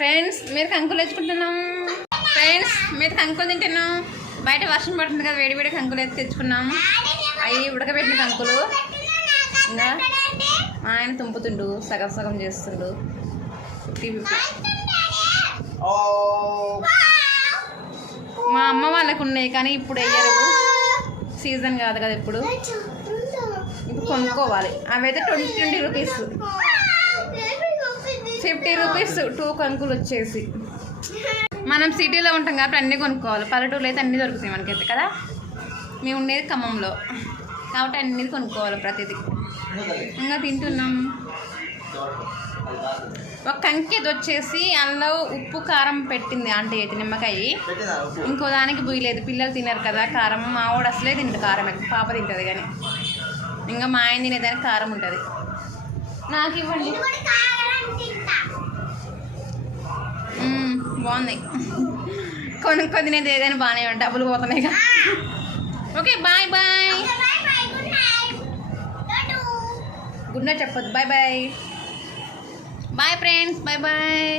Friends మీరు కంకులు తెచ్చుకుంటున్నాం. Friends మీరు కంకులు తింటున్నాం. బయట వర్షం పడుతుంది కదా, వేడి వేడి కంకులు అయితే తెచ్చుకున్నాం. అవి ఉడకబెట్టిన కంకులు. ఇంకా మా ఆయన తుంపుతుండు, సగం సగం చేస్తుండు. 50-50. మా అమ్మ వాళ్ళకు ఉన్నాయి కానీ ఇప్పుడు వేయరు, సీజన్ కాదు కదా ఇప్పుడు కొనుక్కోవాలి. అవైతే 20 రూపీస్, 50 రూపీస్ 2 కంకులు వచ్చేసి. మనం సిటీలో ఉంటాం కాబట్టి అన్నీ కొనుక్కోవాలి. పల్లెటూరులో అయితే అన్నీ దొరుకుతాయి మనకైతే కదా. మేము ఉండేది ఖమ్మంలో కాబట్టి అన్నీ కొనుక్కోవాలి ప్రతిదీ. ఇంకా తింటున్నాం. ఒక కంకి వచ్చేసి అందులో ఉప్పు కారం పెట్టింది అంటే అయితే నిమ్మకాయ. ఇంకో దానికి బుయ్యలేదు, పిల్లలు తినరు కదా కారం. మా వాడు అసలే తింటాడు కారం, పాప తింటుంది కానీ. ఇంకా మా ఆయన తినేదానికి కారం ఉంటుంది. నాకు ఇవ్వండి. బాగుంది. కొనుక్కొని తినేది ఏదైనా బాగానే ఉంటాయి, డబ్బులు పోతున్నాయి కదా. Okay bye bye. Good night చెప్పొద్దు. Bye bye. Bye friends, bye bye.